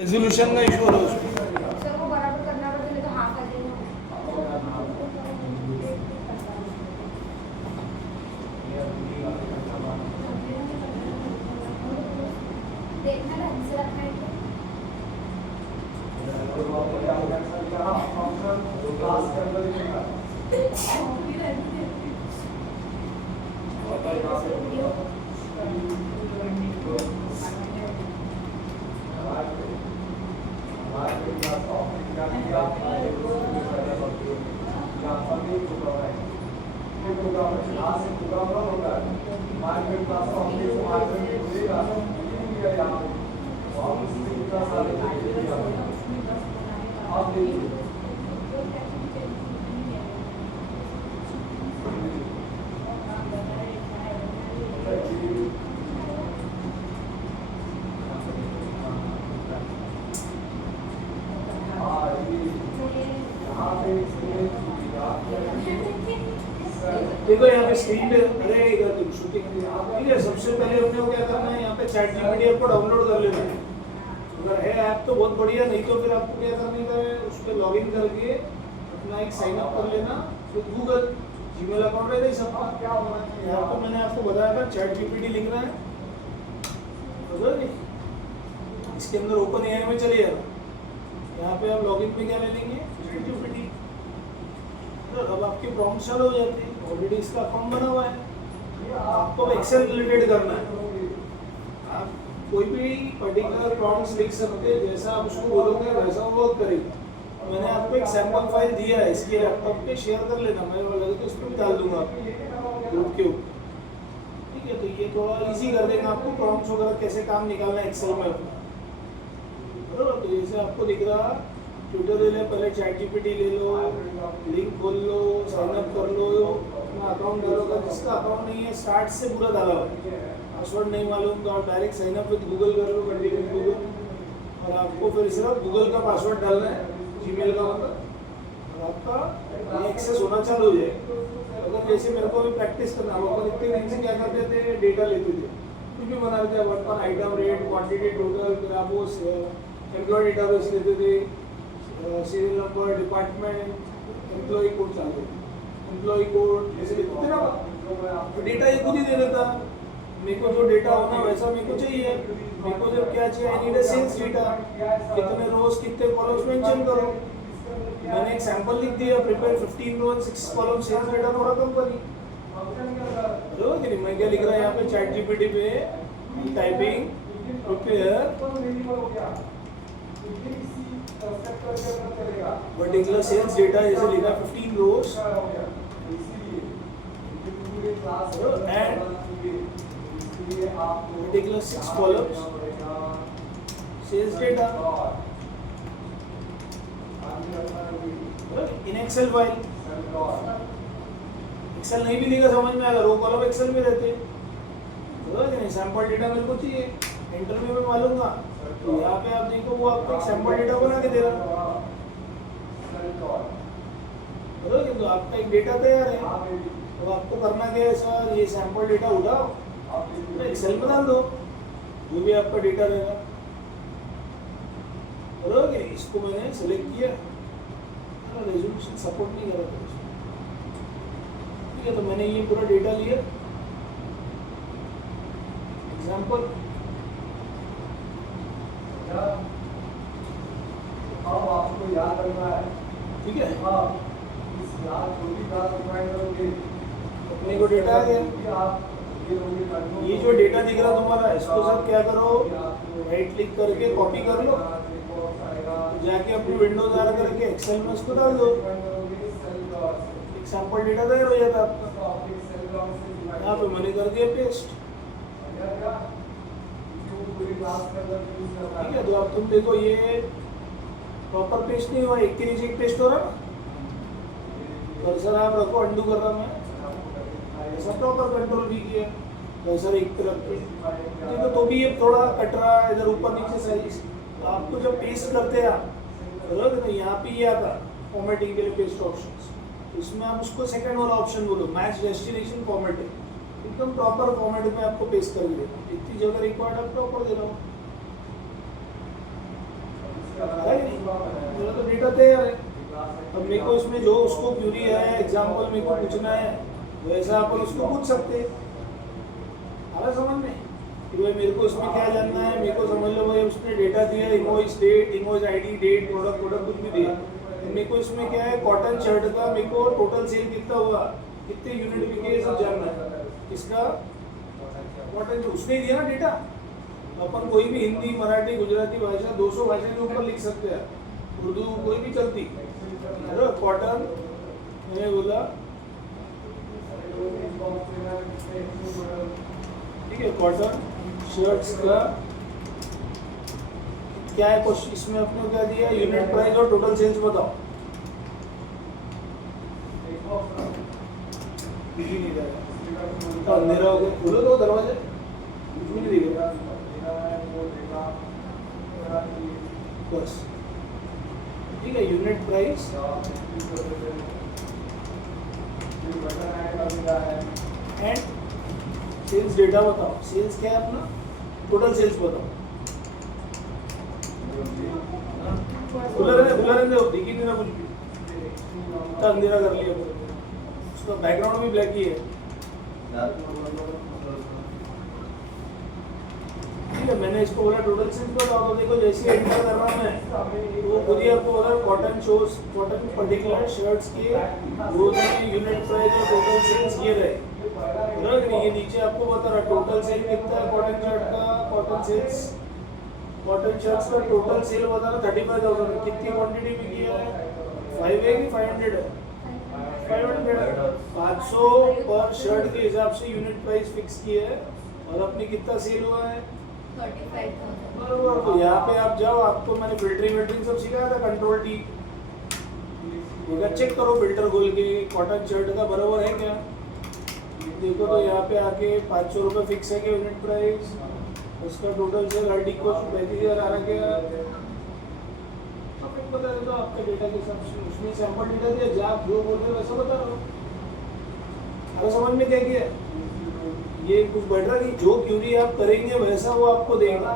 Resolution का issue हो रहा है उसमें। सर को बराबर करना पड़ता है तो हाँ कर देना। देखना ढंग से रखना है देखो यहाँ पे स्क्रीन पे अरे इधर तुम शूटिंग ठीक है। सबसे पहले अपने को क्या करना है, यहाँ पे चैट जीपीटी ऐप को डाउनलोड कर लेना है। अगर है ऐप तो बहुत बढ़िया, नहीं तो फिर आपको क्या करने का है, उस पर लॉग इन करके अपना एक साइन अप कर लेना। फिर गूगल जीमेल अकाउंट रहता है सबका। यहाँ पे मैंने आपको बताया था चैट जीपीटी लिखना है, इसके अंदर ओपन एआई में चले जाना। यहाँ पे आप लॉगिन पे क्या ले लेंगे, चैट जीपीटी। अब आपके प्रॉम्प्ट चालू हो जाते हैं। ऑलरेडी इसका अकाउंट बना हुआ है। आपको एक्सेल रिलेटेड करना है। आप कोई भी पर्टिकुलर प्रॉम्प्ट्स लिख सकते हैं, जैसा आप उसको बोलोगे वैसा वो वर्क करेगा। मैंने आपको एक सैंपल फाइल दिया है, इसके लैपटॉप पे शेयर कर लेना। मैं लगे तो इस पर भी डाल दूंगा ग्रुप के ऊपर, ठीक है। तो ये थोड़ा इजी कर देगा आपको प्रॉम्प्ट्स वगैरह कैसे काम निकालना है एक्सेल में अपना। तो जैसे आपको दिख रहा ट्यूटोरियल है, पहले चैट जीपीटी ले लो, लिंक खोल लो, साइन अप कर लो, अपना अकाउंट डालोगे। जिसका अकाउंट नहीं है स्टार्ट से पूरा डाला हुआ, पासवर्ड नहीं मालूम तो आप direct sign up with Google कर लो, कंटिन्यू गूगल। और आपको फिर सिर्फ गूगल का पासवर्ड डालना है, जीमेल का मतलब, और आपका एक्सेस होना चालू हो जाएगा। अगर जैसे मेरे को भी प्रैक्टिस करना हो, अपन इतने दिन से क्या करते थे, डेटा लेते थे, कुछ भी बना लेते थे, work item rate, quantity, total, फिर आप वो एम्प्लॉय डेटाबेस लेते थे, serial number, department, employ code चालू, एम्प्लॉय कोड ऐसे लिखते ना। तो डेटा ये खुद ही दे देता, मेरे को जो डेटा होना वैसा मेरे को चाहिए। मेरे को जब क्या चाहिए, I need a sales data, कितने रोज कितने कॉलम्स मेंशन करो। मैंने एक सैंपल लिख दिया, prepare 15 rows 6 column sales data for a company. जो कि मैं क्या लिख रहा है यहाँ पे चैट जीपीटी पे, typing prepare particular sales data, जैसे लिखा 15 rows and particular 6 columns sales data in Excel file. Excel नहीं भी लिखा समझ में आएगा, रो कॉलम एक्सेल में रहते हैं। सैंपल डेटा मेरे को चाहिए, इंटरव्यू में मालूंगा, तो यहाँ पे आप देखो वो आपको एक सैंपल डेटा बना के दे रहा है। तो आपका एक डेटा तैयार है, तो आपको करना क्या है सर, ये सैंपल डेटा उठाओ, तो एक्सेल में डाल दो, जो भी आपका डेटा रहेगा। बरोबर कि इसको मैंने सेलेक्ट किया, रेजोल्यूशन सपोर्ट नहीं कर रहा था, ठीक है। तो मैंने ये पूरा डेटा लिया, एग्जाम्पल अब आपको याद रखना है, ठीक है। इस याद को भी याद रिमाइंड करोगे, अपने को डेटा आ गया। ये जो डेटा दिख रहा तुम्हारा, इसको सब क्या करो, राइट क्लिक करके कॉपी कर लो, जाके अपनी विंडोज आ करके एक्सेल में उसको डाल दो, एक सैंपल डेटा तैयार हो जाता आपका। यहाँ पे मैंने कर दिया पेस्ट, ठीक है। तो अब तुम देखो ये प्रॉपर पेस्ट नहीं हुआ, एक के नीचे एक पेस्ट हो रहा ना। कर्सर आप रखो, अंडू कर रहा मैं, ऐसा प्रॉपर कंट्रोल भी किया, कर्सर एक पे रख के देखो तो भी ये थोड़ा कट रहा है इधर ऊपर नीचे साइज। तो आपको जब पेस्ट करते हैं आप, बरोबर, तो यहाँ पे ये आता फॉर्मेटिंग के लिए पेस्ट ऑप्शंस, इसमें आप उसको सेकंड वाला ऑप्शन बोलो, मैच डेस्टिनेशन फॉर्मेटिंग, एकदम प्रॉपर फॉर्मेट में आपको पेस्ट कर देना। इतनी जगह रिक्वायर्ड आप प्रॉपर दे रहा हूँ। डेटा तैयार है। अब मेरे को इसमें जो उसको क्यूरी है, एग्जाम्पल मेरे को पूछना है, वैसा अपन उसको पूछ सकते हैं। आ रहा समझ में कि भाई मेरे को इसमें क्या जानना है, मेरे को समझ लो भाई उसने डेटा दिया, invoice date, invoice ID, date, product कुछ भी दिया। तो मेरे को इसमें क्या है, कॉटन शर्ट का मेरे को टोटल सेल कितना हुआ, कितने यूनिट बिके, ये सब जानना है। इसका कॉटन उसने ही दिया ना डेटा। अपन कोई भी हिंदी, मराठी, गुजराती भाषा 200 भाषा के ऊपर लिख सकते हैं, उर्दू कोई भी चलती। कॉटन मैंने बोला ठीक है, कॉटन शर्ट्स का क्या है क्वेश्चन, इसमें अपने को क्या दिया, यूनिट प्राइस और टोटल सेल्स बताओ। दिख ही नहीं रहा, तो अंधेरा हो गया, खोलो तो दरवाजे, कुछ भी नहीं दिख रहा। बस ठीक है, unit price and sales data बताओ। सेल्स क्या है अपना, टोटल सेल्स बताओ। खुला रहने दो, दिख ही नहीं रहा कुछ भी, इतना अंधेरा कर लिया पूरा। उसका बैकग्राउंड भी ब्लैक ही है। ठीक है, मैंने इसको बोला टोटल सेल्स बताओ, तो देखो जैसे एंटर कर रहा हूं मैं, वो खुद ही आपको बोला cotton shows, cotton particular shirts के रोज में यूनिट प्राइस और टोटल सेल्स ये रहे। बराबर, ये नीचे आपको बता रहा टोटल सेल कितना है कॉटन शर्ट का, कॉटन सेल्स, कॉटन शर्ट्स का टोटल सेल बता रहा 35,000। कितनी क्वांटिटी में किया है, 5 है कि 500 है, 500 500 पर शर्ट के हिसाब से यूनिट प्राइस फिक्स किया है। और अपनी कितना सेल हुआ है, 35,000। बराबर। तो यहाँ पे आप जाओ, आपको मैंने फिल्टरिंग वेल्टरिंग सब सिखाया था, कंट्रोल टी चेक करो, फिल्टर खोल के कॉटन शर्ट का बराबर है क्या। देखो तो यहाँ पे आके 500 रुपये फिक्स है क्या यूनिट प्राइस, उसका टोटल सेल आर्टिकल को 35,000 आ रहा क्या। आप बता दो आपके डेटा के हिसाब से, उसमें सैंपल डेटा दिया, जो आप जो बोल रहे हो वैसा बता रहा हूँ। अरे समझ में क्या किया, ये कुछ बढ़ रहा नहीं, जो क्यूरी आप करेंगे वैसा वो आपको देगा।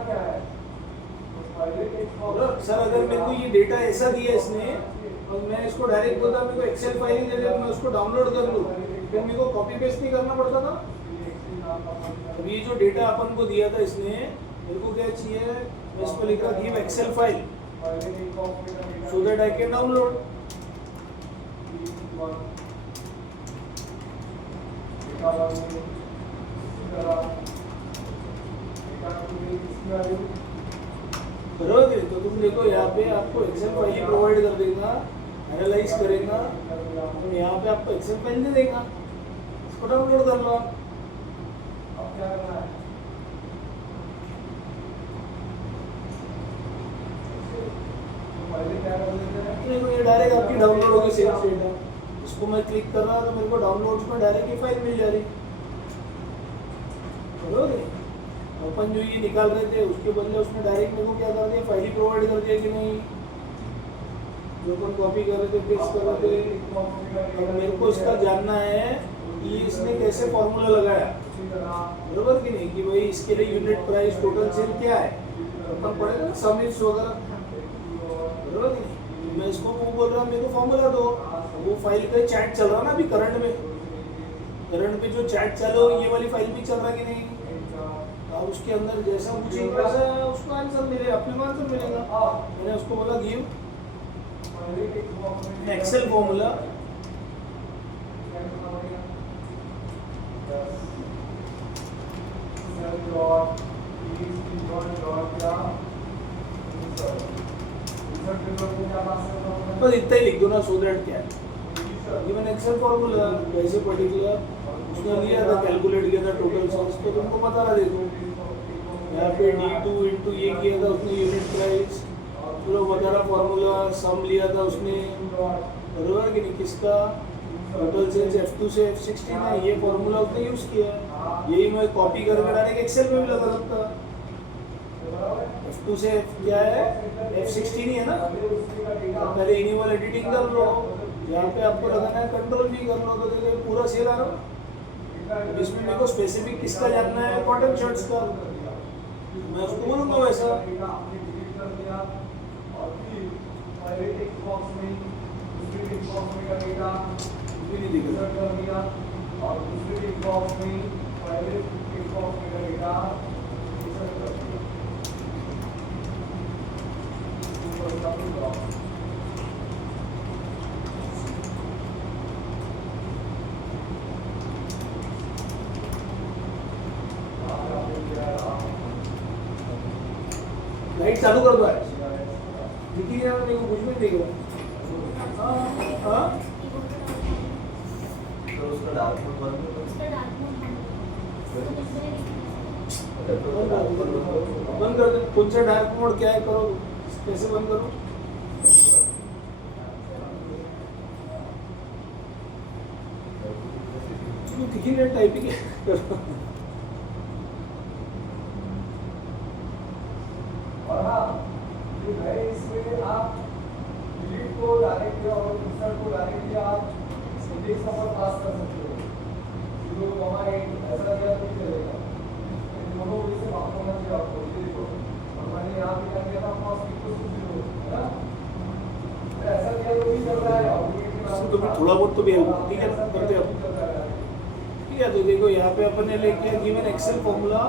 सर अगर मेरे को ये डेटा ऐसा दिया इसने और मैं इसको डायरेक्ट बोलता मेरे को एक्सेल फाइल दे दे, मैं उसको डाउनलोड कर लूँ, फिर मेरे को कॉपी पेस्ट नहीं करना पड़ता था। अब ये जो डेटा अपन को दिया था इसने, मेरे को क्या चाहिए, मैं इस पर लिख रहा give Excel file so that I can download. बराबर, तो तुम देखो यहाँ पे आपको एक्सेल फाइल ही प्रोवाइड कर देगा, एनालाइज करेगा, तो यहाँ पे आपको एक्सेल फाइल दे देगा, इसको डाउनलोड कर लो। अब क्या करना है, पहले क्या कर देते हैं, देखो ये डायरेक्ट आपकी डाउनलोड होगी सेल्स डेटा, इसको मैं क्लिक कर रहा तो मेरे को डाउनलोड्स में डायरेक्ट ये फाइल मिल जा रही। बराबर, अपन जो ये निकाल रहे थे उसके बदले उसने डायरेक्ट मेरे को क्या कर दिया, फाइल ही प्रोवाइड कर दिया कि नहीं, जो अपन कॉपी कर रहे थे, पेस्ट कर रहे थे। अब मेरे को इसका जानना है कि इसने कैसे फॉर्मूला लगाया, बराबर कि नहीं, कि भाई इसके लिए यूनिट प्राइस टोटल सेल क्या है, अपन पढ़ेगा ना समिट्स वगैरह, बराबर कि नहीं। मैं इसको वो बोल रहा मेरे को फॉर्मूला दो, वो फाइल का चैट चल रहा ना अभी करंट में, करंट पे जो चैट चालू ये वाली फाइल भी चल रहा कि नहीं, अब उसके अंदर जैसा पूछेंगे वैसा उसको आंसर मिलेगा, अपने को आंसर मिलेगा। मैंने उसको बोला गिव एक्सेल फॉर्मूला बस इतना ही लिख दो ना, सो दैट क्या है, गिवन एक्सेल फॉर्मूला वैसे पर्टिकुलर उसने लिया था, कैलकुलेट किया था टोटल सेल्स, तो तुमको पता रहा। देखो यहाँ पे D2 इंटू ये किया था उसने यूनिट प्राइस, पूरा वगैरह फॉर्मूला सम लिया था उसने, बराबर कि नहीं, किसका टोटल सेल्स F2 से F16 है, ये फॉर्मूला उसने यूज किया। यही मैं कॉपी करके डायरेक्ट एक्सेल में भी लगा सकता। F2 से क्या है, F16 ही है ना, पहले इनिवल एडिटिंग कर लो, यहाँ पे आपको लगाना है कंट्रोल भी कर लो, तो देखो पूरा सेल आ रहा है। इसमें मेरे को स्पेसिफिक किसका जानना है, कॉटन शर्ट्स का, मैं उसको बोलूँगा वैसा। लाइट चालू कर दो है दिखी नहीं मेरे को कुछ भी नहीं दिख रहा हाँ तो उसका डार्क मोड बंद बंद कर दो कौन सा डार्क मोड क्या है करो कैसे बंद करो दिखी नहीं टाइपिंग करो और हाँ ये है इसमें आप डिलीट को डायरेक्टली और इंसर्ट को डायरेक्टली आप इंडेक्स नंबर पास कर सकते हो 0,8 ऐसा दिया तो चलेगा इन दोनों में से बात होना चाहिए आपको ये देखो और मैंने यहाँ पे क्या किया था पास इक्वल टू 0 है ना तो ऐसा दिया तो भी चल रहा है इसमें तो भी थोड़ा बहुत तो भी है ठीक है ना करते हैं ठीक है तो देखो यहाँ पे अपन ने लेके given Excel formula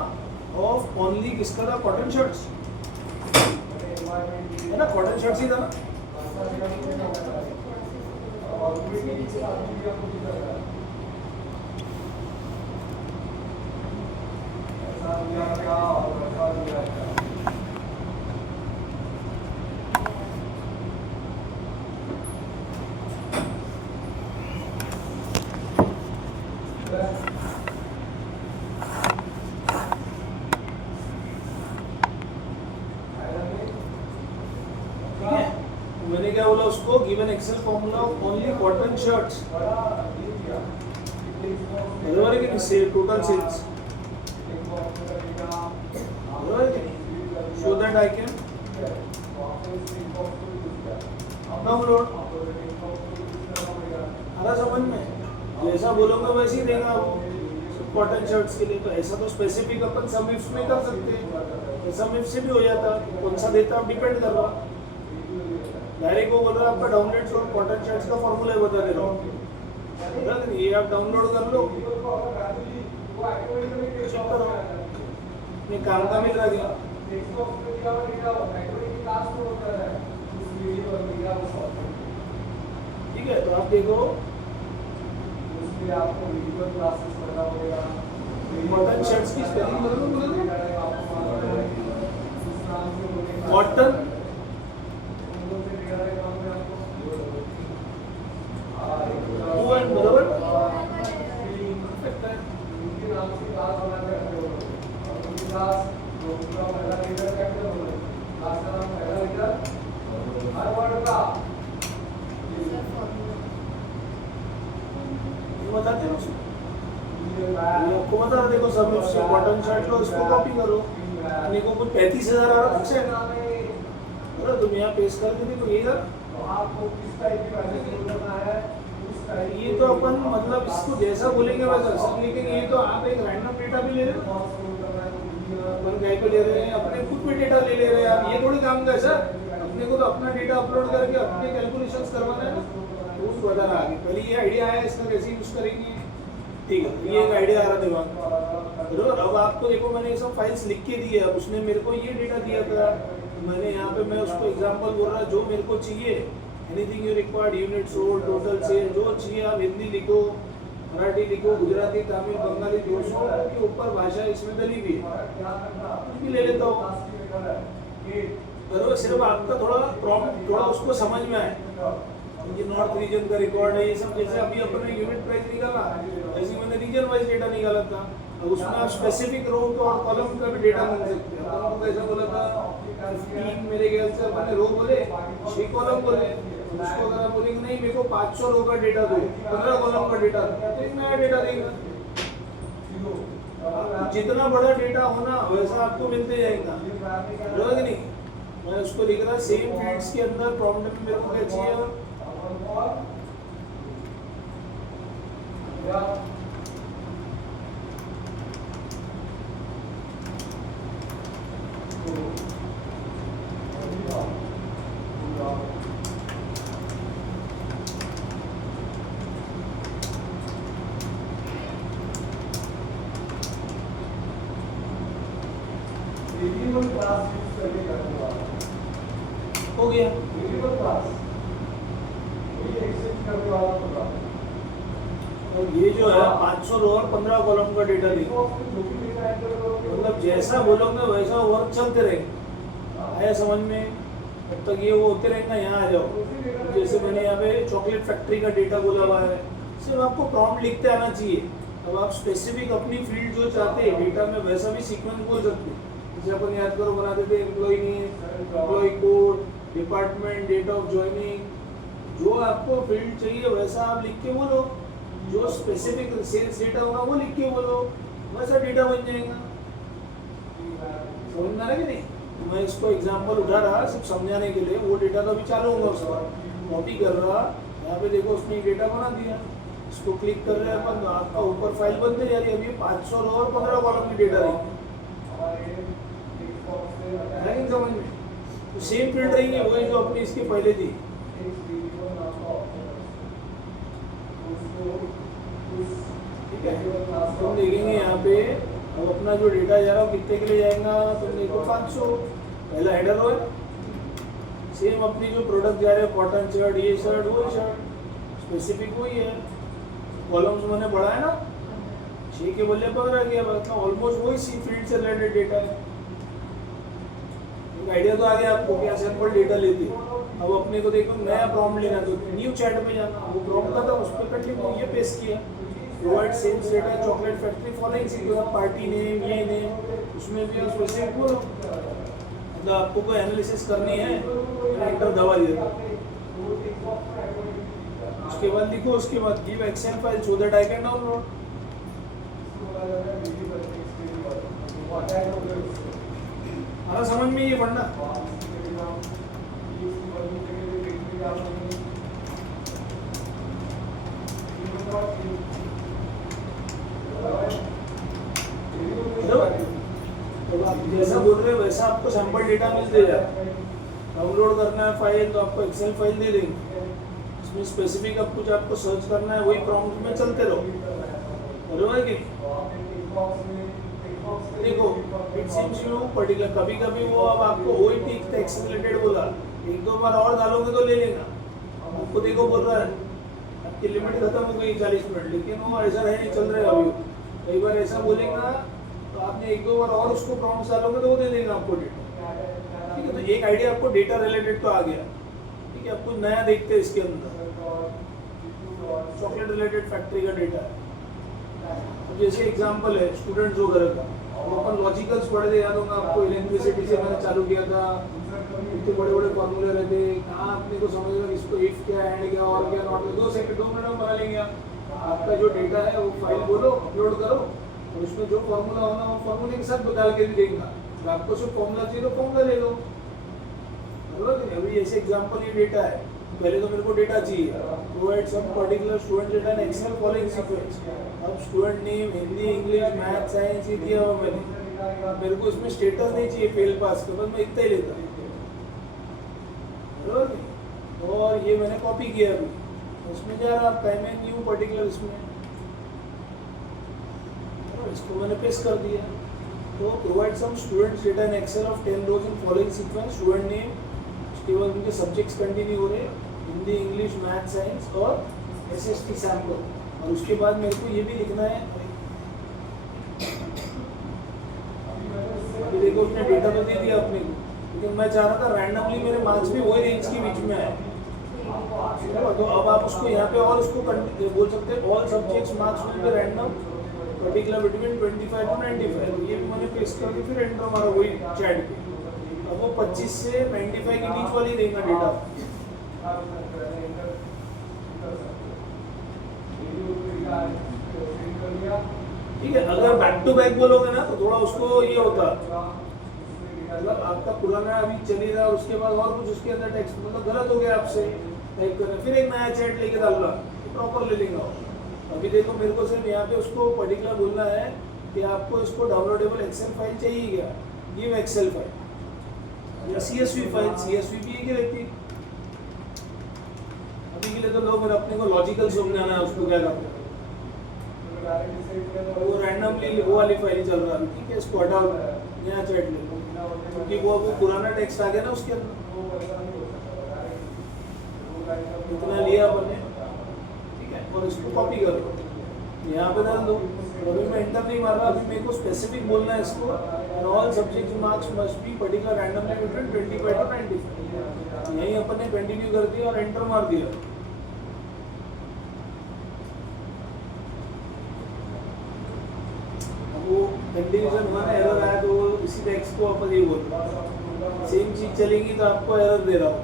of only किसका था कॉटन शर्ट्स है ना कॉटन शर्ट्स ही था ना और पूरी नीचे आदमी भी आपको दिख रहा है ऐसा दिया क्या और ऐसा दिया क्या ठीक है मैंने क्या बोला उसको given Excel formula of only cotton shirts बराबर है कि नहीं से टोटल सेल्स बराबर है कि नहीं so that I can download आ रहा समझ में जैसा बोलोगे वैसे ही देगा वो कॉटन शर्ट्स के लिए तो ऐसा तो स्पेसिफिक अपन सम इफ्स में कर सकते हैं सम इफ से भी हो जाता कौन सा देता डिपेंड कर रहा डायरेक्ट वो बोल रहा है आपका डाउनलोड और कॉटन शर्ट्स का फॉर्मूला बता दे रहा हूँ ये आप डाउनलोड कर लो चेक करो ये काम का मिल रहा है ठीक है तो आप देखो आपको वीडियो क्लासेस करना पड़ेगा कॉटन शर्ट्स की स्पेलिंग बदलो कॉटन बराबर बताते हैं आपको बता रहा देखो सब से कॉटन शर्ट लो इसको कॉपी करो अपने को कुछ 35,000 आ रहा था तुम यहाँ पेश कर देते तो यही आपको किस टाइप की वैल्यू करना है ये तो अपन मतलब इसको जैसा बोलेंगे वैसा कर सकते लेकिन ये तो आप एक रैंडम डेटा भी ले रहे हो अपन कहीं पे ले रहे हैं अपने खुद पे डेटा ले रहे हैं आप ये थोड़ी काम का है सर अपने को तो अपना डेटा अपलोड करके अपने कैलकुलेशंस करवाना है ना तो उस बता रहा आगे पहले ये आइडिया आया इसका कैसे यूज करेंगे ठीक है ये एक आइडिया आ रहा दिमाग बराबर अब आपको देखो मैंने ये सब फाइल्स लिख के दी है अब उसने मेरे को ये डेटा दिया था मैंने यहाँ पे मैं उसको एग्जांपल बोल रहा जो मेरे को चाहिए anything you required unit sold total sale जो चाहिए आप हिंदी लिखो मराठी लिखो गुजराती तमिल बंगाली 200 के ऊपर भाषा इसमें डली हुई है कुछ भी ले लेता हूँ बराबर सिर्फ आपका थोड़ा प्रॉब्लम थोड़ा उसको समझ में आए ये नॉर्थ रीजन का रिकॉर्ड है ये सब जैसे अभी अपने यूनिट प्राइस निकाला ऐसे मैंने रीजन वाइज डेटा निकाला था अब उसमें आप स्पेसिफिक रो और कॉलम का भी डेटा मिल सकते हैं अपन को कैसा बोला था 15 मेरे ख्याल से अपन ने रो बोले 6 कॉलम बोले उसको अगर आप बोलेंगे नहीं मेरे को 500 रो का डेटा दो 15 कॉलम का डेटा दो तो एक नया डेटा देगा जितना बड़ा डेटा होना वैसा आपको मिलते जाएगा बराबर कि नहीं मैं उसको लिख रहा सेम फील्ड्स के अंदर प्रॉब्लम में मेरे को क्या चाहिए क्लास यूज करके करने वाला हो गया। वेरिएबल क्लास वही एक्सचेंज करने वाला प्रोग्राम और ये जो है 500 रो और 15 कॉलम का डेटा लिखो, मतलब जैसा बोलोगे वैसा वर्क चलते रहेंगे। आया समझ में? तब तक ये वो होते रहेंगे। यहाँ आ जाओ, जैसे मैंने यहाँ पे चॉकलेट फैक्ट्री का डेटा बोला हुआ है, सिर्फ आपको प्रॉम्प्ट लिखते आना चाहिए। अब आप स्पेसिफिक अपनी फील्ड जो चाहते हैं डेटा में वैसा भी सीक्वेंस बोल सकते हैं। जैसे अपन याद करो बनाते थे employ name, employ code, department, date of joining, जो आपको फील्ड चाहिए वैसा आप लिख के बोलो। जो स्पेसिफिक सेल्स डेटा होगा वो लिख के बोलो, वैसा डेटा बन जाएगा। समझ में आ रहा है कि नहीं? मैं इसको एग्जांपल उठा रहा सिर्फ समझाने के लिए। वो डेटा तो अभी चालू होगा, उसका कॉपी कर रहा, यहाँ पे देखो उसने डेटा बना दिया, इसको क्लिक कर रहे हैं अपन तो आपका ऊपर फाइल बनते जा रही है। अभी 500 रो और 15 कॉलम की डेटा रहेगी, समझ में? तो सेम फील्ड रहेंगे वही जो अपनी इसके पहले थी। ठीक है, तुम देखेंगे यहाँ पे अब अपना जो डेटा जा रहा है कितने के लिए जाएगा, तुम देखो 500 पहला हेडर रो है। सेम अपनी जो प्रोडक्ट जा रहे हैं कॉटन शर्ट, ये शर्ट, वो शर्ट, स्पेसिफिक वही है। कॉलम्स मैंने बढ़ाया ना 6 के बदले 15 किया, मतलब ऑलमोस्ट वही सी फील्ड से रिलेटेड डेटा है। आइडिया तो आ गया आपको क्या सैंपल डेटा लेते। अब अपने को देखो नया प्रॉम्प्ट लेना तो न्यू चैट में जाना, वो प्रॉम्प्ट था उस पर कंटिन्यू ये पेस्ट किया, provide sales data chocolate factory following sequence, party name, ये नेम, उसमें भी स्पेसिफिक बोलो। मतलब आपको कोई एनालिसिस करनी है एंटर दबा दिया, उसके बाद लिखो, उसके बाद give Excel file so that I can download. हाँ समझ में ये पढ़ना। तो आप जैसा बोल रहे हो वैसा आपको सैंपल डेटा मिलते जाए। डाउनलोड करना है फाइल तो आपको एक्सेल फाइल दे देंगे, इसमें स्पेसिफिक अब कुछ आपको सर्च करना है वही प्रॉम्प्ट में चलते रहो, बरोबर कि देखो इट सीम्स यू पर्टिकुलर। कभी कभी वो अब आपको वही टिक टेक्स्ट रिलेटेड बोला, एक दो बार और डालोगे तो ले लेगा। आपको देखो बोल रहा है आपकी लिमिट खत्म हो गई 40 मिनट, लेकिन वो ऐसा है नहीं चल रहा है अभी। कई बार ऐसा बोलेगा तो आपने एक दो बार और उसको प्रॉम्प्ट डालोगे तो वो दे देगा आपको डेटा। ठीक है, तो एक आइडिया आपको डेटा रिलेटेड तो आ गया। ठीक है, आप कुछ नया देखते हैं इसके अंदर, चॉकलेट रिलेटेड फैक्ट्री का डेटा है। तो जैसे एग्जांपल है स्टूडेंट्स वगैरह का, वो अपन लॉजिकल्स पढ़े थे, याद होगा आपको इलेक्ट्रिसिटी से मैंने चालू किया था, इतने बड़े बड़े फॉर्मूले रहते, कहाँ अपने को समझेगा इसको इफ क्या एंड क्या और क्या नॉट, 2 मिनट में बना लेंगे। आपका जो डेटा है वो फाइल बोलो अपलोड करो और उसमें जो फॉर्मूला होना वो फॉर्मूले के साथ बदल के भी देगा। तो आपको सिर्फ फॉर्मूला चाहिए तो फॉर्मूला ले लो, बराबर। अभी ऐसे एग्जांपल ये डेटा है, पहले तो मेरे को डेटा चाहिए, provide some particular student data in Excel following sequence. अब student name, Hindi, English, math, science ये दिया हुआ मैंने, मेरे को इसमें स्टेटस नहीं चाहिए फेल पास का, बस मैं इतना ही लेता, बराबर। और ये मैंने कॉपी किया अभी, उसमें जा रहा टाइम है न्यू पर्टिकुलर, इसमें इसको मैंने पेस्ट कर दिया। तो provide some students data in Excel of 10 rows in following sequence, student name, उसके बाद उनके सब्जेक्ट्स कंटिन्यू हो रहे, हिंदी, इंग्लिश, मैथ, साइंस और एसएसटी सैंपल। और उसके बाद मेरे को ये भी लिखना है, अभी देखो उसने डेटा तो दे दिया अपने को, लेकिन मैं चाह रहा था रैंडमली मेरे मार्क्स भी वही रेंज के बीच में आए। तो अब आप उसको यहाँ पे और उसको बोल सकते हैं all subjects marks will be random particular between 25 to 95। ये भी मैंने पेस्ट कर दी, फिर एंटर मारा वही चैट पे। अब वो 25 से 95 के बीच वाली देगा डेटा। ठीक है, अगर बैक टू बैक बोलोगे ना तो थोड़ा उसको ये होता, मतलब आपका पुराना अभी चली रहा और उसके बाद और कुछ उसके अंदर टेक्स्ट मतलब गलत हो गया आपसे टाइप करना, फिर एक नया चैट लेके डालना प्रॉपर ले लेंगे। अभी देखो मेरे को सिर्फ यहाँ पे उसको पर्टिकुलर बोलना है कि आपको इसको डाउनलोडेबल एक्सेल फाइल चाहिए क्या, गिव एक्सेल फाइल या सीएसवी फाइल, सीएसवी भी एक ही रहती है। अभी के लिए तो लोग अपने को लॉजिकल समझाना है, उसको क्या करना है, वो रैंडमली वो वाली फाइल चल रहा है। ठीक है, इसको हटाओ, नया चैट ले लो, क्योंकि वो पुराना टेक्स्ट आ गया ना उसके अंदर। इतना लिया अपन ने, ठीक है, और इसको कॉपी कर दो, यहाँ पे डाल दो। अभी मैं इंटर नहीं मार रहा, अभी मेरे को स्पेसिफिक बोलना है इसको, all subject marks must be particular randomly between 25 to 95। यही अपन ने कंटिन्यू कर दिया और एंटर मार दिया। वो कंडीशन 1 एरर आया तो वो इसी टेक्स्ट को अपन ये बोलते हैं, सेम चीज चलेगी तो आपको एरर दे रहा हूँ।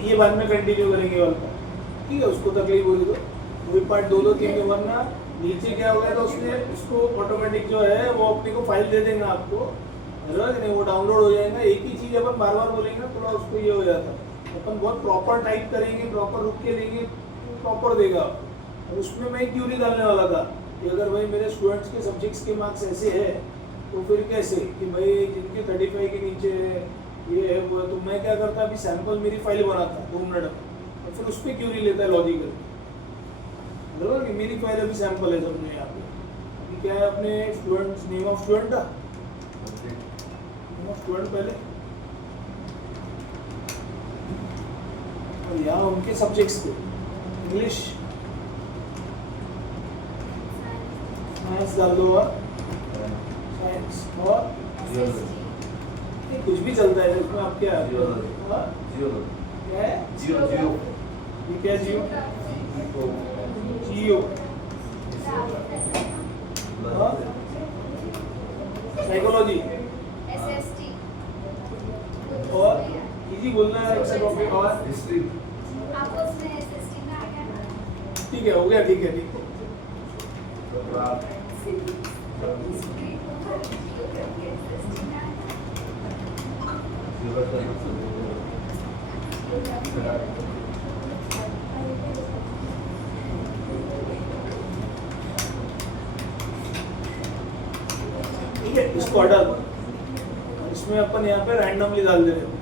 ये बाद में कंटिन्यू करेंगे वाला, ठीक है, उसको तकलीफ होगी तो वही पार्ट 2-2-3 में, वरना नीचे क्या हो गया तो उसने उसको ऑटोमेटिक जो है वो अपने को फाइल दे देगा आपको, नहीं वो डाउनलोड हो जाएगा। एक ही चीज़ अपन बार बार बोलेंगे ना, थोड़ा उसको ये हो जाता है। अपन बहुत प्रॉपर टाइप करेंगे, प्रॉपर रुक के लेंगे, प्रॉपर देगा। और उसमें मैं क्यूरी डालने वाला था कि अगर भाई मेरे स्टूडेंट्स के सब्जेक्ट्स के मार्क्स ऐसे है तो फिर कैसे, कि भाई जिनके 35 के नीचे है ये है वो है, तो मैं क्या करता, अभी सैंपल मेरी फाइल बनाता 2 मिनट में और फिर उस पर क्यूरी लेता है लॉजिकल, बराबर कि मेरी फाइल अभी सैंपल है सबने यहाँ पे। अभी क्या है, अपने स्टूडेंट्स नेम ऑफ स्टूडेंट था, नेम ऑफ स्टूडेंट पहले, और यहाँ उनके सब्जेक्ट्स थे, इंग्लिश साइंस डाल दो, साइंस और नहीं, कुछ भी चलता है इसमें। आप क्या है, क्या है, ये क्या है, जियो साइकोलॉजी और इजी बोलना है इससे टॉपिक, और हिस्ट्री। ठीक है, हो गया, ठीक है, ठीक है। ठीक है, इसको हटा दो, इसमें अपन यहाँ पे रैंडमली डाल दे रहे हैं।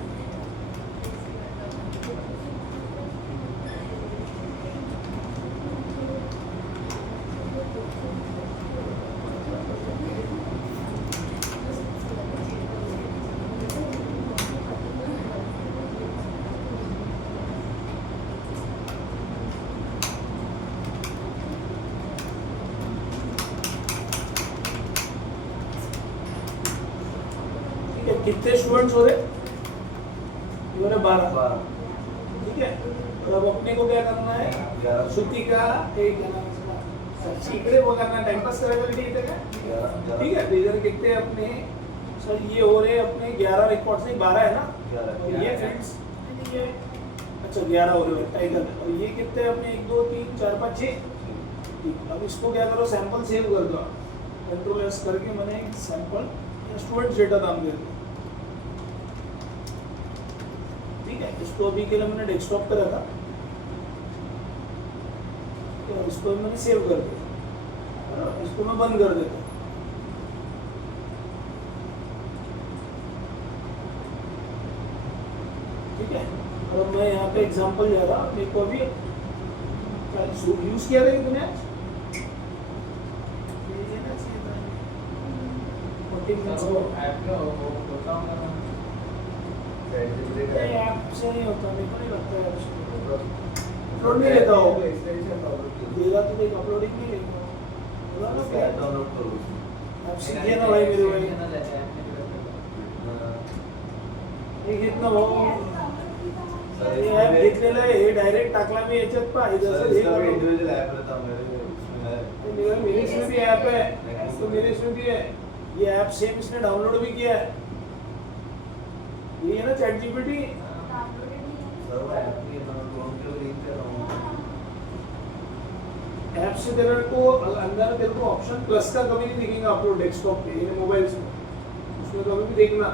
कितने स्टूडेंट्स हो रहे, 12, ठीक है। और अब अपने को क्या करना है, श्रुति का एक सीक्रेट वो करना, टाइम पास करेगा, ठीक है। तो इधर कितने अपने सर ये हो रहे अपने 11 रिकॉर्ड्स, नहीं 12 है ना, ये फ्रेंड्स ये, अच्छा 11 हो रहे टाइगर। और ये कितने अपने 1 2 3 4 5 6। अब इसको क्या करो, सैंपल सेव कर दो, कंट्रोल एस करके मैंने सैंपल स्टूडेंट्स डेटा नाम दे दो, ठीक है। इसको अभी के लिए मैंने डेस्कटॉप पे रखा और इसको मैंने सेव कर दिया, इसको मैं बंद कर देता हूँ, ठीक है। और मैं यहाँ पे एग्जांपल जा रहा, मेरे को अभी यूज किया था कि तूने ऐप से नहीं होता, मेरे को नहीं लगता है अपलोड नहीं लेता हो, देगा तो देगा, अपलोडिंग नहीं लेगा, बोला ना क्या डाउनलोड करो, आप सीखिए ना भाई मेरे भाई, एक इतना हो हे ॲप घेतलेलं आहे हे डायरेक्ट टाकला मी याच्यात पहा हे सर जसं हे इसका भी करो इंडिविजुअल ऐप रहता मेरे उसमें है मेरे इसमें भी ऐप है तो मेरे इसमें भी है ये ऐप सेम इसने डाउनलोड भी किया है ये है ना चैट जीपीटी सर मैं अपनी अकाउंट के लिंक कर रहा हूँ ऐप से तेरे को अंदर तेरे को ऑप्शन प्लस का कभी नहीं दिखेगा अपलोड डेस्कटॉप पे ये मोबाइल में उसमें कभी भी देखना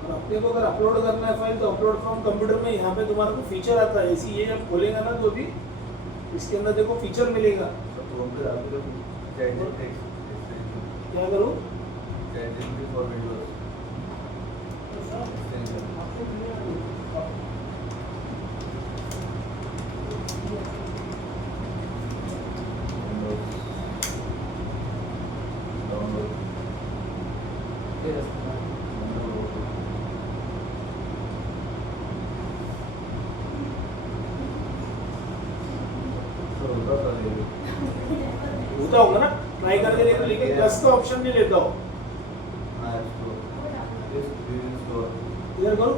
और अपने को अगर अपलोड करना है फाइल तो अपलोड फ्रॉम कंप्यूटर में यहाँ पे तुम्हारा को फीचर आता है ऐसी ये जब खोलेगा ना तो भी इसके अंदर देखो फीचर मिलेगा सर तो हम पे आप लोग चैट टेक्स्ट क्या करूँ चैट जीपीटी फॉर विंडोज होता होगा ना ट्राई करके देखो लेकिन प्लस का ऑप्शन नहीं लेता हो इधर करो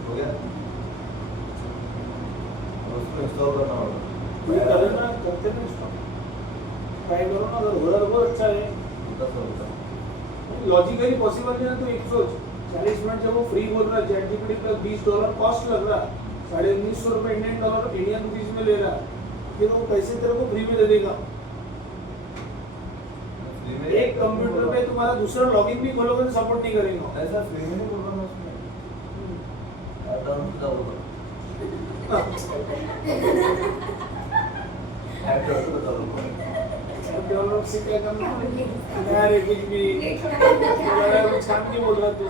हो गया उसको इंस्टॉल करना होगा वही करे ना करते ना इसको ट्राई करो ना अगर हो रहा तो बहुत अच्छा है होता लॉजिकली पॉसिबल नहीं है तो एक सोच 40 मिनट जब वो फ्री बोल रहा है चैट जीपीटी प्लस $20 कॉस्ट लग रहा है $1950 इंडियन रुपीज में ले रहा है फिर वो कैसे तेरे को फ्री में दे देगा एक कंप्यूटर पे तुम्हारा दूसरा लॉगिन भी खोलोगे तो सपोर्ट नहीं करेगा ऐसा फ्री में नहीं बोल रहा मैं उसमें डाउनलोड होगा ऐप डाउनलोड करो डाउनलोड से क्या करना यार ये कुछ भी कुछ काम नहीं बोल रहा तू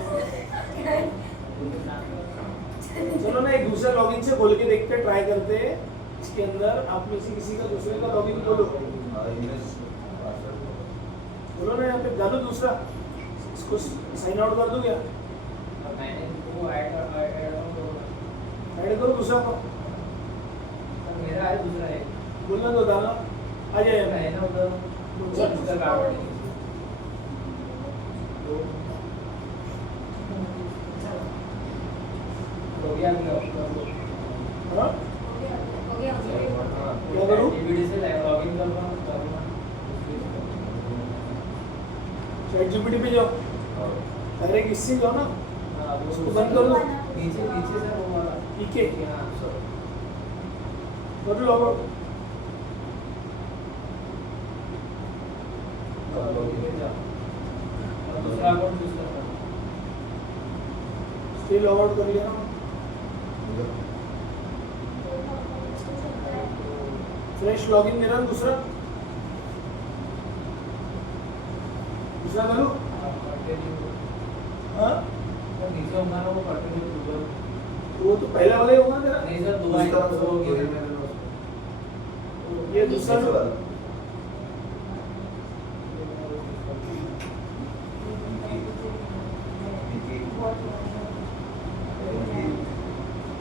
चलो ना एक दूसरा लॉगिन से खोल के देखते ट्राई करते हैं इसके अंदर आप में से किसी का दूसरे का लॉगिन खोलो बोलो ना यहाँ पे डालो दूसरा इसको साइन आउट कर दो क्या ऐड करो दूसरा को बोलना तो डालना आ जाए हाँ क्या करूँ चैट जीपीटी पे जाओ डायरेक्ट इससे जाओ ना उसको बंद कर दो ठीक है कर लो अब स्टिल लॉग आउट कर लिया ना फ्रेश लॉगिन मेरा दूसरा करूँ हाँ वो तो पहला वाला ही होगा तेरा नहीं सर ये दूसरा